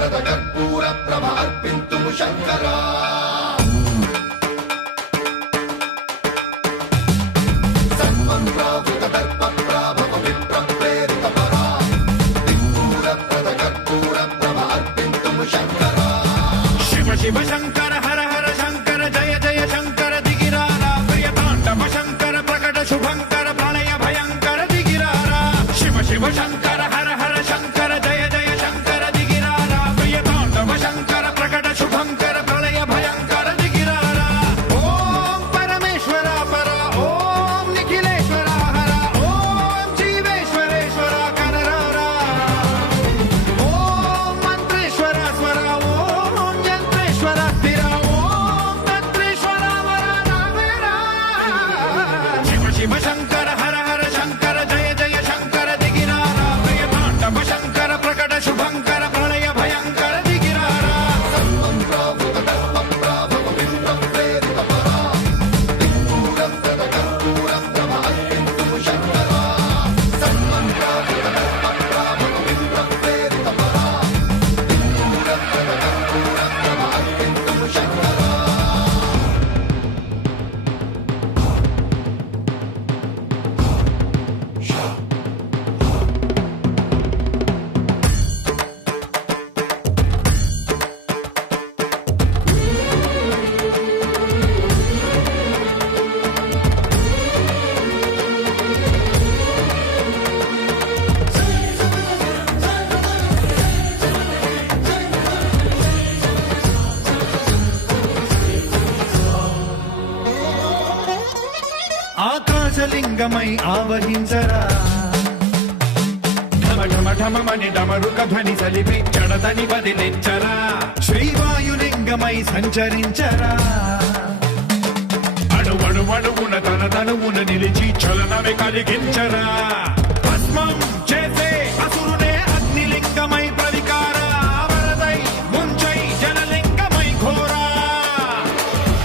ప్రద కర్పూర ప్రభ అర్పింతుము శంకరా సర్వం ప్రావృత దర్ప ప్రాభవ విప్ర ప్రేరిత పరా దిక్పూర ప్రద కర్పూర ప్రభ అర్పింతుము శంకరా శివ శివ శంకర హర హర శంకర జయ జయ శంకర దిగిరారా ప్రియ తాండవ శంకర ప్రకట శుభంకర ప్రళయ భయంకర దిగిరారా శివ శివ శంకర హర హర శంకర జయ జయ శంకర దిగిరారా ప్రియ తాండవ శంకర ప్రకట శుభంకర ప్రళయ భయంకర దిగిరారా ఓం పరమేశ్వర పర ఓం నిఖిలేశ్వర హర ఓం జీవేశ్వరేశ్వర కరరారా ఓం మంత్రేశ్వర స్వర ఓం యంత్రేశ్వర స్థిర ఓం తంత్రేశ్వర వర నావేరా శివ శివ శంకర హర హర శంకర జయ జయ శంకర దిగిరారా ప్రియ తాండవ శంకర ప్రకట శుభంకర ప్రళయ భయంకర దిగిరారా సర్వం ప్రావృత దర్ప ప్రాభవ విప్ర ప్రేరిత పరా దిక్పూర ప్రద కర్పూర ప్రభ అర్పింతుము శంకరా సర్వం ప్రావృత దర్ప ప్రాభవ విప్ర ప్రేరిత పరా దిక్పూర ప్రద కర్పూర ప్రభ అర్పింతుము శంకరా ఆకాశలింగమై ఆవహించరా ఢమ ఢమ ఢమమని డమరుక ధ్వని సలిపి జడదని వదిలించరా శ్రీవాయులింగమై సంచరించరా అణువణువున తన తనువున నిలిచి చలనమే కలిగించరా భస్మం చేసే అసురునే అగ్నిలింగమై ప్రవికార వరదై ముంచై జలలింగమై ఘోరా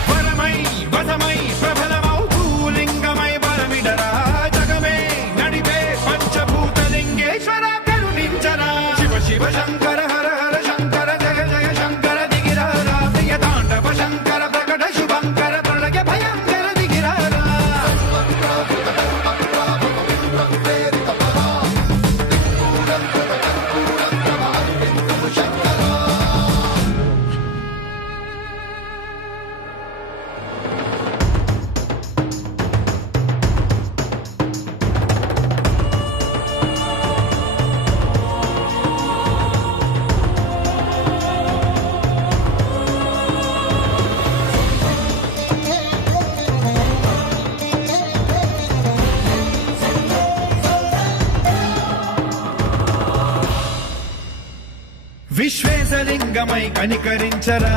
వరమై వదమై ప్రబలమౌ భూలింగమై బలమిడరా జగమే నడిపే పంచభూతలింగేశ్వర కరుణించరా శివ శివ శంకర హర హర శంకర జయ జయ శంకర దిగిరారా ప్రియ తాండవ శంకర ప్రకట శుభంకర ప్రళయ భయంకర దిగిరారా సర్వం ప్రావృత దర్ప ప్రాభవ విప్ర ప్రేరిత పరా దిక్పూర ప్రద కర్పూర ప్రభ అర్పింతుము శంకరా విశ్వేశలింగమై కనికరించరా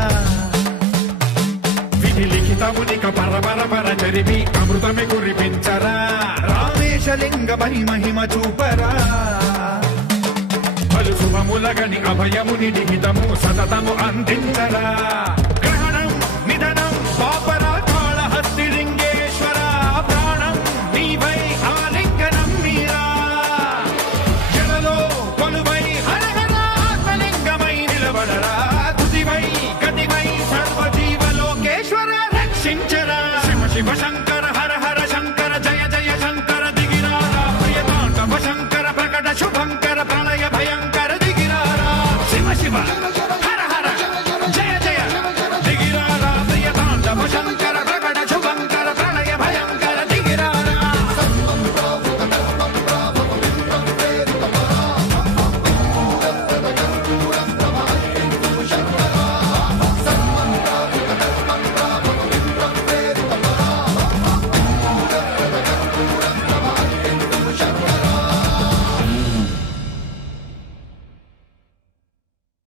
విధి లిఖితమునిక పరపర పర చరివి అమృతమి కురిపించరా రామేశలింగమై మహిమ చూపరా పలు శుభములగని అభయముని నిహితము సతతము అందించరా